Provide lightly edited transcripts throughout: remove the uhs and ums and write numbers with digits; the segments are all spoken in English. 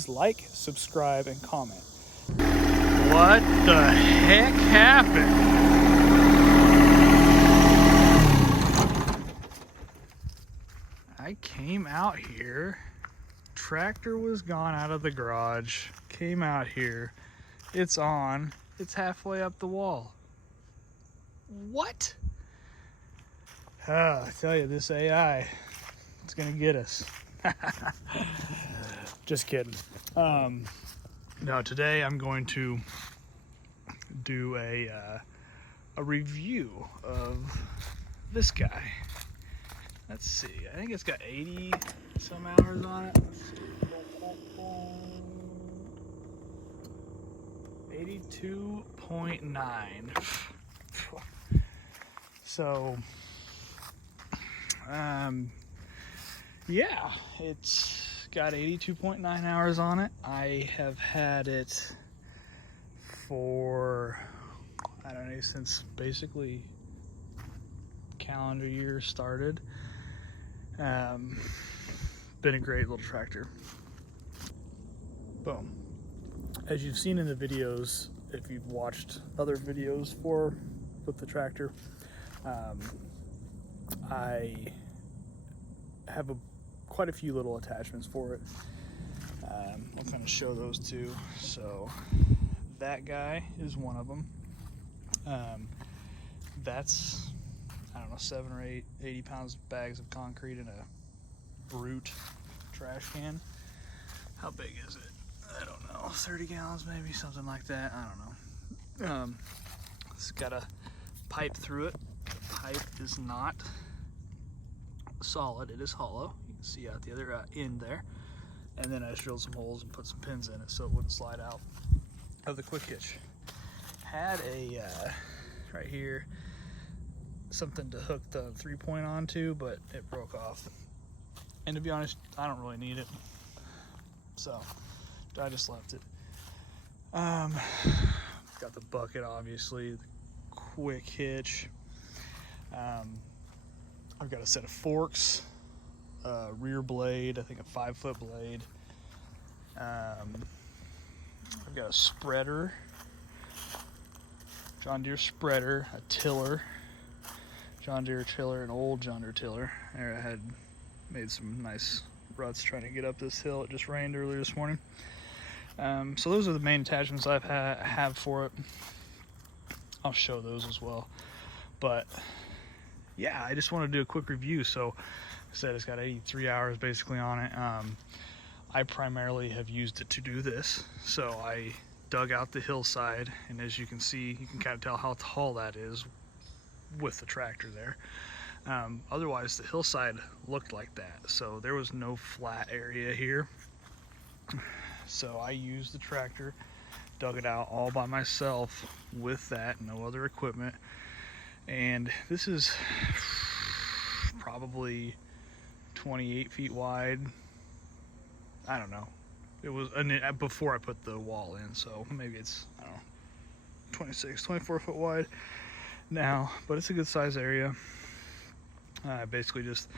please like, subscribe, and comment. What the heck happened? I came out here, tractor was gone out of the garage, came out here, it's on, it's halfway up the wall. What? I tell you, this AI, it's gonna get us. Just kidding. No, today I'm going to do a review of this guy. Let's see, I think it's got 80 some hours on it. 82.9. So, yeah, it's got 82.9 hours on it. I have had it for, I don't know, since basically calendar year started. Been a great little tractor. Boom. As you've seen in the videos, if you've watched other videos with the tractor, I have quite a few little attachments for it. I'll kind of show those too. So that guy is one of them. That's, I don't know, 7 or 8, 80 pounds bags of concrete in a brute trash can. How big is it? I don't know, 30 gallons maybe, something like that. I don't know. It's got a pipe through it. The pipe is not solid, it is hollow. You can see out the other end there. And then I just drilled some holes and put some pins in it so it wouldn't slide out of the quick hitch. Had a, right here, something to hook the 3-point onto, but it broke off. And to be honest, I don't really need it, so I just left it. Got the bucket, obviously, the quick hitch. I've got a set of forks, rear blade, I think a 5-foot blade. I've got a spreader, John Deere spreader, a tiller, John Deere tiller, an old John Deere tiller. There, I had made some nice ruts trying to get up this hill. It just rained earlier this morning. So those are the main attachments I have for it. I'll show those as well. But yeah, I just want to do a quick review. So like I said, it's got 83 hours basically on it. I primarily have used it to do this. So I dug out the hillside, and as you can see, you can kind of tell how tall that is with the tractor there. Otherwise the hillside looked like that, so there was no flat area here. So I used the tractor, dug it out all by myself with that, no other equipment. And this is probably 28 feet wide. I don't know, it was before I put the wall in, so maybe it's, I don't know, 26, 24 foot wide now, but it's a good size area. I basically just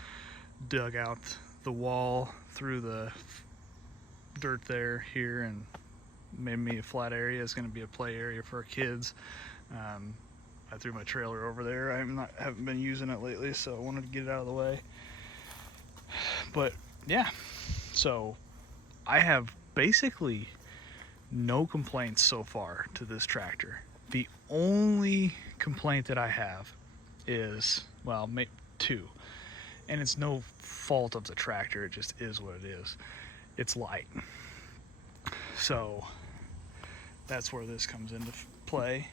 dug out the wall through the dirt there here and made me a flat area. It's going to be a play area for our kids. I threw my trailer over there. Haven't been using it lately, so I wanted to get it out of the way. But yeah, so I have basically no complaints so far to this tractor. The only complaint that I have is, well, maybe 2, and it's no fault of the tractor, it just is what it is. It's light. So that's where this comes into play.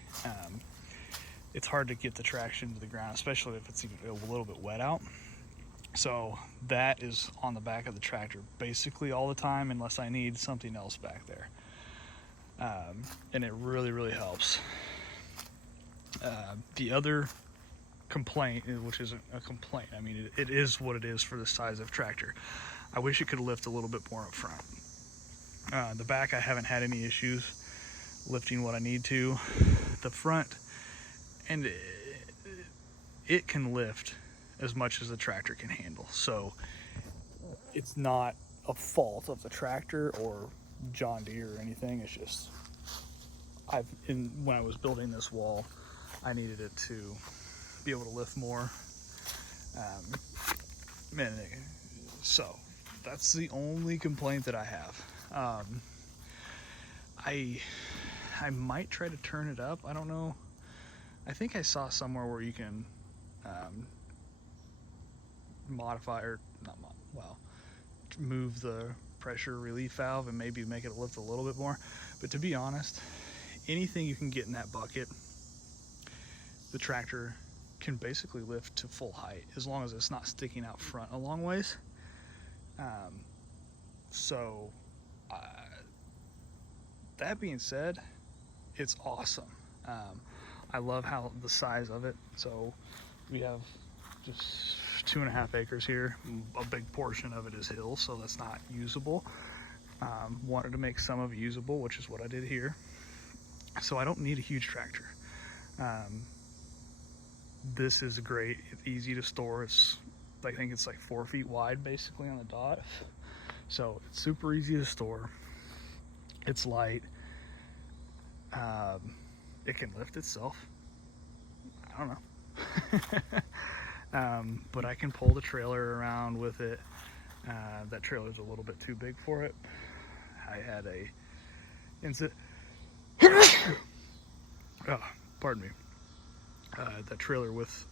It's hard to get the traction to the ground, especially if it's a little bit wet out. So that is on the back of the tractor basically all the time, unless I need something else back there. And it really helps. The other complaint, which isn't a complaint, I mean, it is what it is for the size of tractor. I wish it could lift a little bit more up front. The back, I haven't had any issues lifting what I need to. The front, and it can lift as much as the tractor can handle. So it's not a fault of the tractor or John Deere or anything. It's just when I was building this wall, I needed it to be able to lift more. So that's the only complaint that I have. I might try to turn it up. I don't know. I think I saw somewhere where you can modify or move the pressure relief valve and maybe make it lift a little bit more. But to be honest, anything you can get in that bucket, the tractor can basically lift to full height as long as it's not sticking out front a long ways. That being said, it's awesome. I love how the size of it. So we have just 2.5 acres here. A big portion of it is hill, so that's not usable. Wanted to make some of it usable, which is what I did here. So I don't need a huge tractor. This is great. It's easy to store. I think it's like 4 feet wide basically on the dot. So it's super easy to store. It's light. It can lift itself. I don't know. But I can pull the trailer around with it. That trailer's a little bit too big for it. I had a incident. Pardon me. That trailer with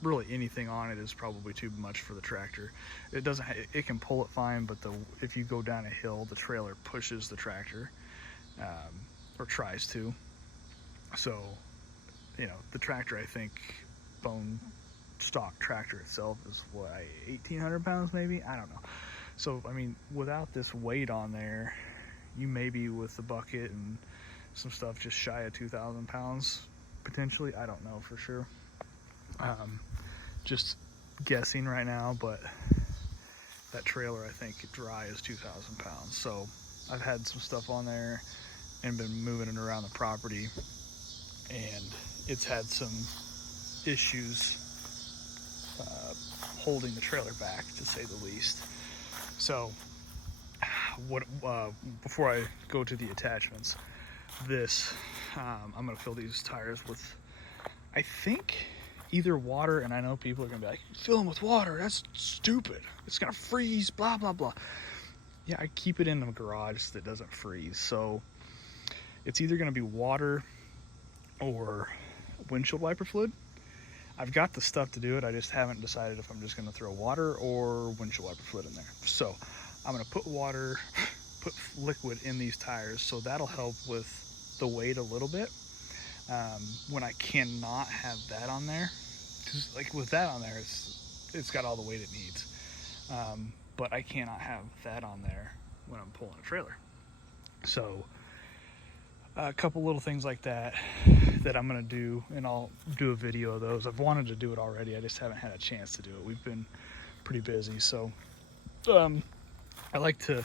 really anything on it is probably too much for the tractor. It can pull it fine, but if you go down a hill, the trailer pushes the tractor, or tries to. So, the tractor, I think, bone stock tractor itself is 1,800 pounds maybe? I don't know. So, I mean, without this weight on there, you maybe with the bucket and some stuff just shy of 2,000 pounds potentially. I don't know for sure. Just guessing right now, but that trailer I think dry is 2,000 pounds. So I've had some stuff on there and been moving it around the property, and it's had some issues holding the trailer back, to say the least. So before I go to the attachments, I'm gonna fill these tires with, I think, either water, and I know people are gonna be like, fill them with water, that's stupid, it's gonna freeze, blah blah blah. Yeah, I keep it in the garage so that it doesn't freeze. So it's either gonna be water or windshield wiper fluid. I've got the stuff to do it, I just haven't decided if I'm just gonna throw water or windshield wiper fluid in there. So I'm gonna put liquid in these tires, so that'll help with the weight a little bit. When I cannot have that on there, because like with that on there, it's got all the weight it needs. But I cannot have that on there when I'm pulling a trailer. So a couple little things like that I'm gonna do, and I'll do a video of those. I've wanted to do it already, I just haven't had a chance to do it. We've been pretty busy, so I like to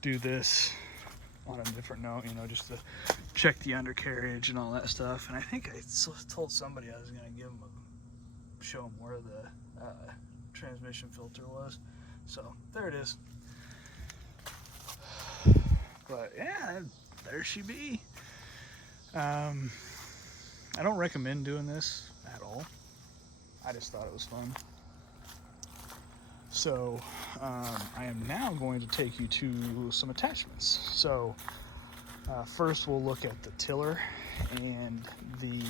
do this on a different note, just to check the undercarriage and all that stuff. And I think I told somebody I was gonna show them where the transmission filter was. So there it is. But yeah, there she be. I don't recommend doing this at all. I just thought it was fun. So I am now going to take you to some attachments. So first we'll look at the tiller and the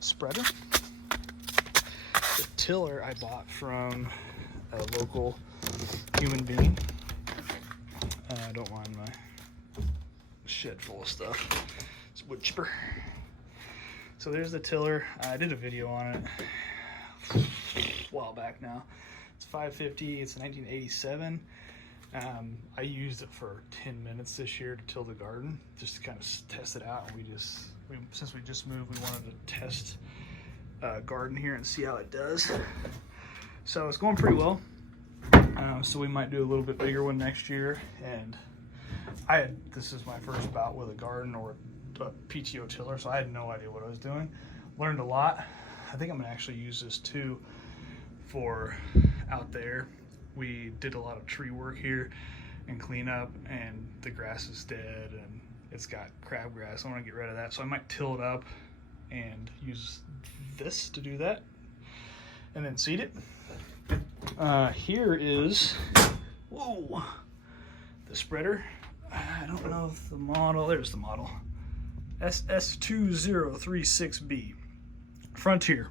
spreader. The tiller I bought from a local human being. Don't mind my shed full of stuff. It's wood chipper. So there's the tiller. I did a video on it a while back now. It's 550, it's 1987. I used it for 10 minutes this year to till the garden, just to kind of test it out. And since we just moved, we wanted to test garden here and see how it does. So it's going pretty well. So we might do a little bit bigger one next year. And this is my first bout with a garden or a PTO tiller, so I had no idea what I was doing. Learned a lot. I think I'm gonna actually use this too for out there. We did a lot of tree work here, and clean up, and the grass is dead and it's got crabgrass. I want to get rid of that, so I might till it up and use this to do that, and then seed it. Here is, whoa, the spreader. I don't know if the model, there's the model, SS2036B, Frontier.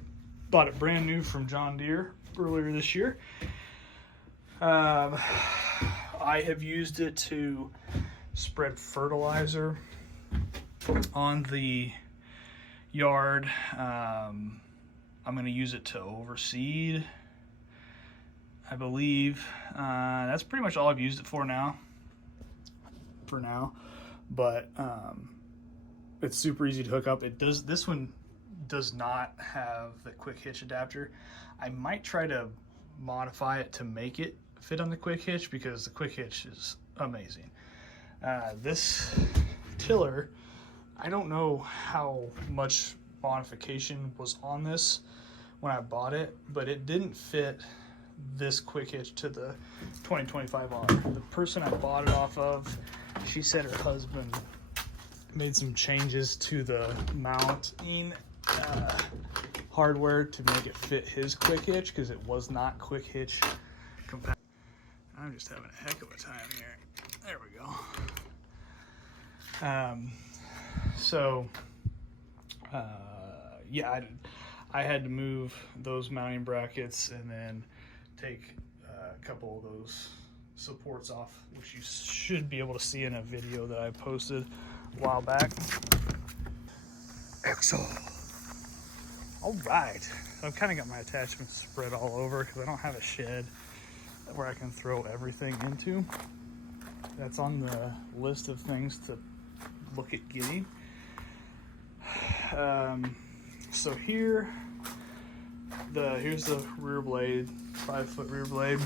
Bought it brand new from John Deere earlier this year. I have used it to spread fertilizer on the yard. I'm going to use it to overseed, I believe. That's pretty much all I've used it for now. But it's super easy to hook up. This one does not have the quick hitch adapter. I might try to modify it to make it fit on the quick hitch, because the quick hitch is amazing. This tiller, I don't know how much modification was on this when I bought it, but it didn't fit this quick hitch to the 2025R. The person I bought it off of, she said her husband made some changes to the mounting hardware to make it fit his quick hitch, because it was not quick hitch compatible. I'm just having a heck of a time here. There we go. Yeah, I had to move those mounting brackets and then take a couple of those supports off, which you should be able to see in a video that I posted a while back. Excellent. All right, so I've kind of got my attachments spread all over because I don't have a shed where I can throw everything into. That's on the list of things to look at getting. So here's the rear blade, 5-foot rear blade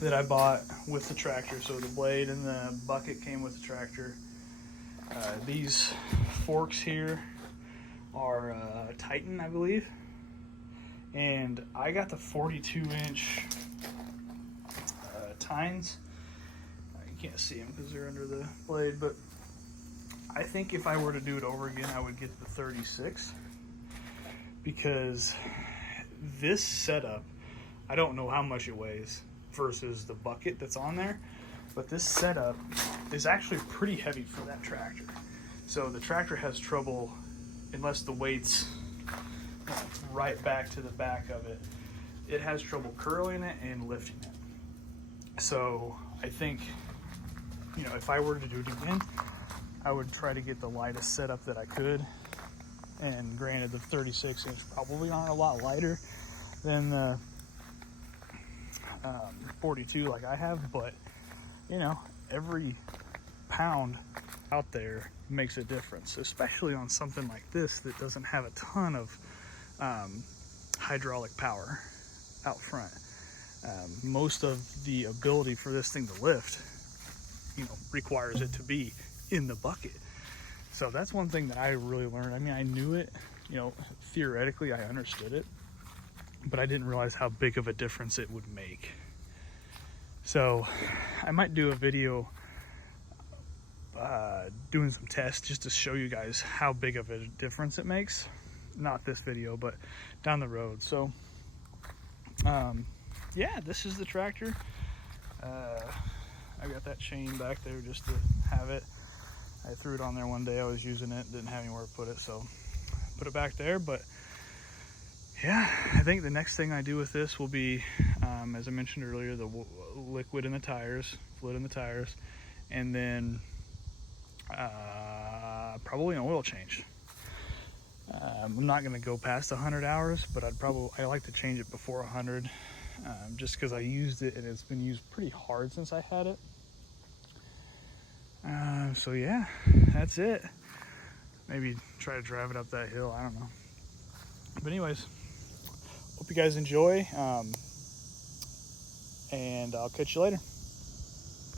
that I bought with the tractor. So the blade and the bucket came with the tractor. These forks here are Titan, I believe, and I got the 42-inch tines. You can't see them because they're under the blade, but I think if I were to do it over again, I would get the 36, because this setup, I don't know how much it weighs versus the bucket that's on there, but this setup is actually pretty heavy for that tractor. So the tractor has trouble, unless the weight's right back to the back of it, it has trouble curling it and lifting it. So I think, you know, if I were to do it again, I would try to get the lightest setup that I could. And granted, the 36-inch probably aren't a lot lighter than the 42 like I have, but you know, every pound out there makes a difference, especially on something like this that doesn't have a ton of hydraulic power out front. Most of the ability for this thing to lift, you know, requires it to be in the bucket. So that's one thing that I really learned. I mean, I knew it, you know, theoretically I understood it, but I didn't realize how big of a difference it would make. So I might do a video doing some tests just to show you guys how big of a difference it makes. Not this video, but down the road. So yeah, this is the tractor. I got that chain back there just to have it. I threw it on there one day, I was using it, didn't have anywhere to put it, so put it back there. But yeah, I think the next thing I do with this will be, as I mentioned earlier, the liquid in the tires, fluid in the tires, and then probably an oil change. I'm not going to go past 100 hours, but I like to change it before 100, just because I used it and it's been used pretty hard since I had it. So yeah, that's it. Maybe try to drive it up that hill, I don't know. But anyways, hope you guys enjoy, and I'll catch you later.